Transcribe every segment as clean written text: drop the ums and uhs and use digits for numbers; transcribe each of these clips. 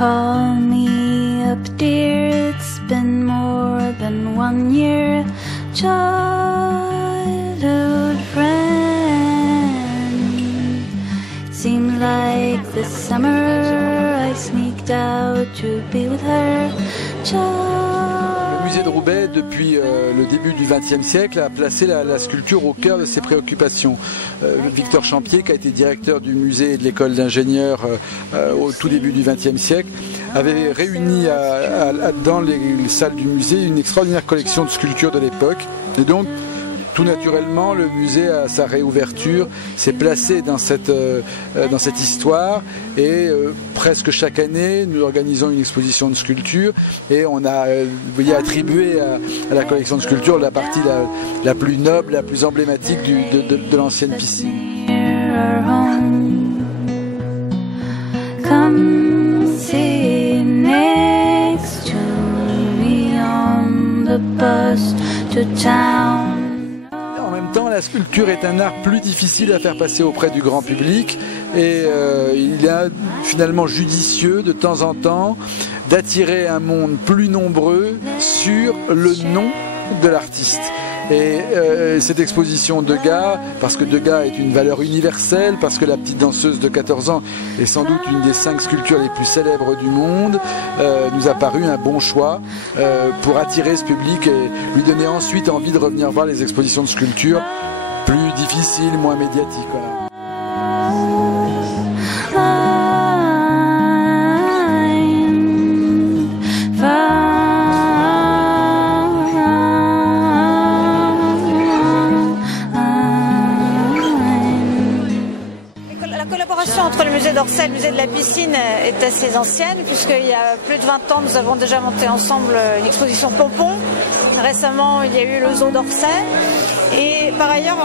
Call me up, dear, it's been more than 1 year. Childhood friend, seemed like this summer I sneaked out to be with her. Le musée de Roubaix, depuis le début du XXe siècle, a placé la sculpture au cœur de ses préoccupations. Victor Champier, qui a été directeur du musée et de l'école d'ingénieurs au tout début du XXe siècle, avait réuni dans les salles du musée une extraordinaire collection de sculptures de l'époque. Et donc, tout naturellement, le musée, à sa réouverture, s'est placé dans cette histoire et presque chaque année, nous organisons une exposition de sculptures et on a attribué à la collection de sculptures la partie la plus noble, la plus emblématique de l'ancienne piscine. Come sit next to me on the bus to town. En même temps, la sculpture est un art plus difficile à faire passer auprès du grand public et il est finalement judicieux de temps en temps d'attirer un monde plus nombreux sur le nom de l'artiste. Et cette exposition Degas, parce que Degas est une valeur universelle, parce que la petite danseuse de 14 ans est sans doute une des 5 sculptures les plus célèbres du monde, nous a paru un bon choix pour attirer ce public et lui donner ensuite envie de revenir voir les expositions de sculpture plus difficiles, moins médiatiques. Voilà. Entre le musée d'Orsay et le musée de la piscine est assez ancienne, puisqu'il y a plus de 20 ans, nous avons déjà monté ensemble une exposition Pompon. Récemment, il y a eu le zoo d'Orsay. Et par ailleurs,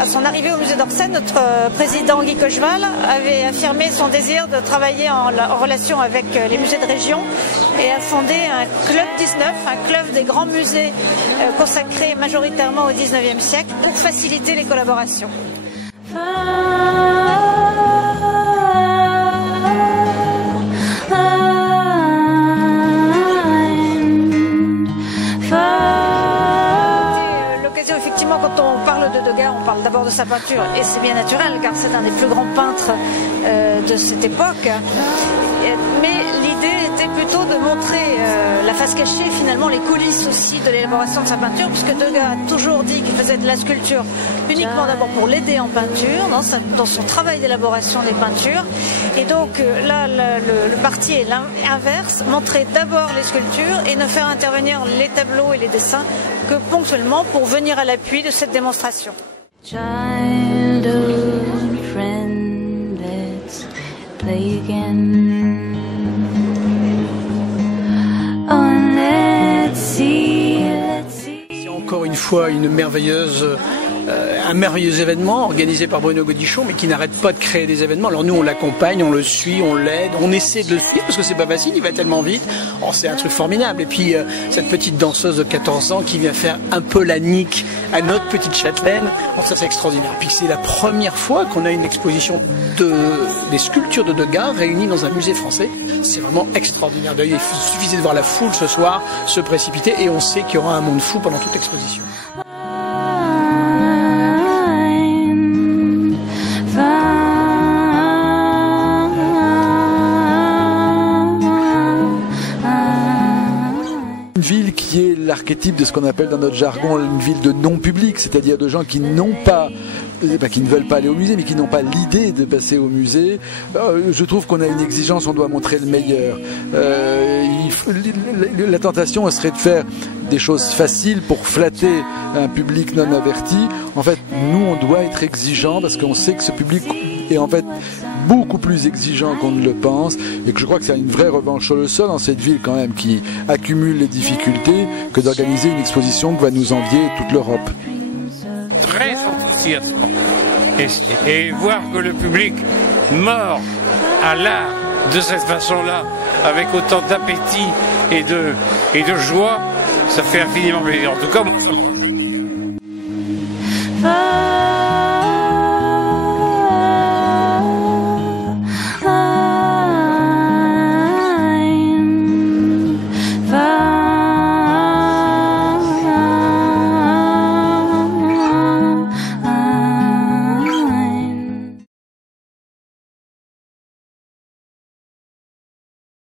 à son arrivée au musée d'Orsay, notre président Guy Cocheval avait affirmé son désir de travailler en relation avec les musées de région et a fondé un club 19, un club des grands musées consacrés majoritairement au 19e siècle pour faciliter les collaborations. Quand on parle de Degas, on parle d'abord de sa peinture, et c'est bien naturel car c'est un des plus grands peintres de cette époque. Mais l'idée était plutôt de montrer la face cachée, finalement les coulisses aussi de l'élaboration de sa peinture, puisque Degas a toujours dit qu'il faisait de la sculpture uniquement d'abord pour l'aider en peinture, dans son travail d'élaboration des peintures. Et donc là, le parti est l'inverse, montrer d'abord les sculptures et ne faire intervenir les tableaux et les dessins que ponctuellement pour venir à l'appui de cette démonstration. Childhood friend, let's play again. Oh, let's see. C'est encore une fois un merveilleux événement organisé par Bruno Godichon, mais qui n'arrête pas de créer des événements. Alors nous, on l'accompagne, on le suit, on l'aide, on essaie de le suivre parce que c'est pas facile, il va tellement vite. Oh, c'est un truc formidable. Et puis cette petite danseuse de 14 ans qui vient faire un peu la nique à notre petite châtelaine, oh, ça c'est extraordinaire. Puis c'est la première fois qu'on a une exposition des sculptures de Degas réunies dans un musée français. C'est vraiment extraordinaire. D'ailleurs, il suffisait de voir la foule ce soir se précipiter et on sait qu'il y aura un monde fou pendant toute l'exposition. Une ville qui est l'archétype de ce qu'on appelle dans notre jargon une ville de non-public, c'est-à-dire de gens qui n'ont pas, qui ne veulent pas aller au musée, mais qui n'ont pas l'idée de passer au musée. Je trouve qu'on a une exigence, on doit montrer le meilleur. La tentation serait de faire des choses faciles pour flatter un public non averti. En fait, nous, on doit être exigeants parce qu'on sait que ce public est en fait beaucoup plus exigeant qu'on ne le pense et que je crois que c'est une vraie revanche sur le sol dans cette ville quand même qui accumule les difficultés que d'organiser une exposition que va nous envier toute l'Europe. Très enthousiasmant et voir que le public mord à l'art de cette façon-là avec autant d'appétit et de joie, ça fait infiniment plaisir. En tout cas,